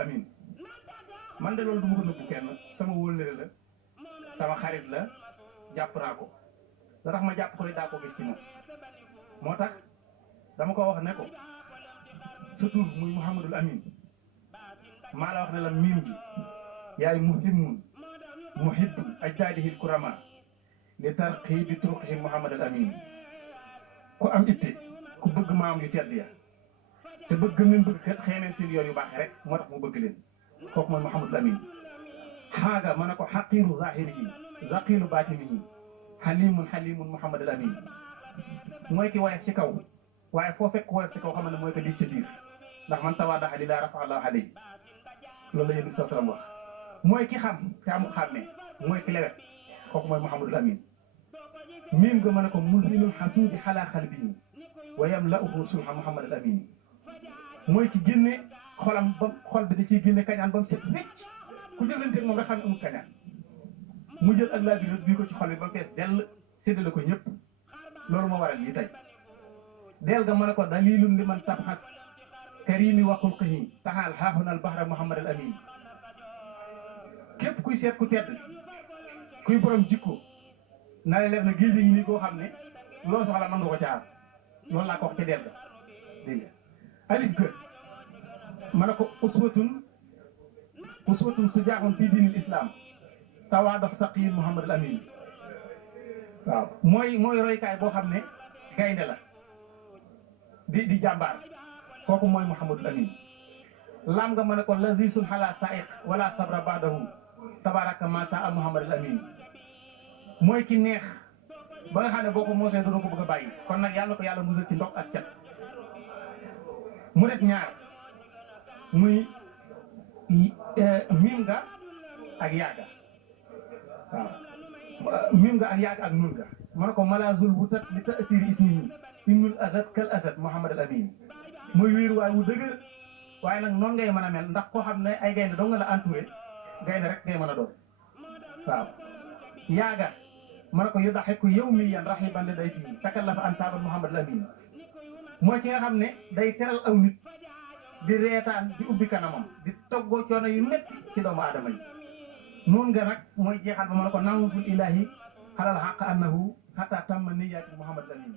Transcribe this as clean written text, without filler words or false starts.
Amin man de loolu du ma ko nëbbu kenn sama wóllëre la sama xarit la jàpp naa ko da tax ma jàpp koy daa ko gis ci moom moo tax dama ko wax ne ko sa tur muy Mouhamadul Amin maa la wax ne la miim bi yaay muhimmun muhibbun ajdaadihil kurama li tarqi bi turuqihim Mouhamadul Amin ku am itte ku bëgg maam yu tedd ya te bëgg min bëgg xeeneen seen yoon yu baax rek moo tax mu bëgg leen kooku mooy Mouhamadul Amin xaaga ma ne ko xaqiiru zahirihi zaqiilu baatinihi xalimun Mouhamadul Amin mooy ki woyof ci kaw waaye foo fekk woyof ci kaw xam ne mooy ko di ci biir ndax man tawaada'a lillaahi rafa'a Allaahu alayhi loolu la yéen sallam wax mooy ki xam te amul xàmme mooy ki lewet kooku mooy Mouhamadul Amin miim nga ma ne ko muzinul xasuudi xalaa xalbihi wa yamla'uhu sulha Mouhamadul Amin mooy ki génne xolam ba xol bi da ciy génne kañaan ba mu set wecc ku jëflanteeg moom nga xam ne amul kañaan mu jël ak laa bi bii ko ci xol bi ba mu fees dell séddale ko ñëpp loolu moo waral lii tey deel ga ma ne ko dalilun li man tabxat karimi wa xulqihi taxaal xaaxunal bahra Mouhamadul Amin képp kuy seet ku tedd kuy borom jikko na leer na géej gi nii koo xam ne loo soxla mën nga ko caar loolu laa ko wax ca deel ga dégg nga alif gë ma ne ko uswatun sujaaxun fii diinil islam tawaadox saqiir Mouhamadul Amin waaw mooy roykaay boo xam ne gaynde la di jàmbaar kooku mooy Mouhamadul Amin lam nga ma ne ko lazisun xalaa saiq wala sabra baadahu tabaraka ma saa Mouhamadul Amin mooy ki neex ba nga xam ne boo ko moosee doona ko bëgg a bàyyi kon nag yàlla ko yàlla musal ci ndox ak cat mu def ñaar muy miim nga ak yaaga waaw miim nga ak yaaga ak nun nga ma ne ko malazul wutat li taasiri ismihi imul asad kal asad Mouhamadul Amin muy wéeru waay wu dëgër waaye nag noonu ngay mën a mel ndax koo xam ne ay gaynde doo nga la entouré gaynde rek ngay mën a doon waaw yaaga ma ne ko yu daxe ko yow mi yan raxiban li day fii takallafa an taabal Mouhamadul Amin mooy ki nga xam ne day teral aw nit di reetaan di ubbi kanamam di toggoo coono yu métti ci doomu aadama yi noonu nga nag mooy jeexal ba ma ne ko nangusul ilahi xalal xaq annahu xata tamma niyaati Mouhamadul Amin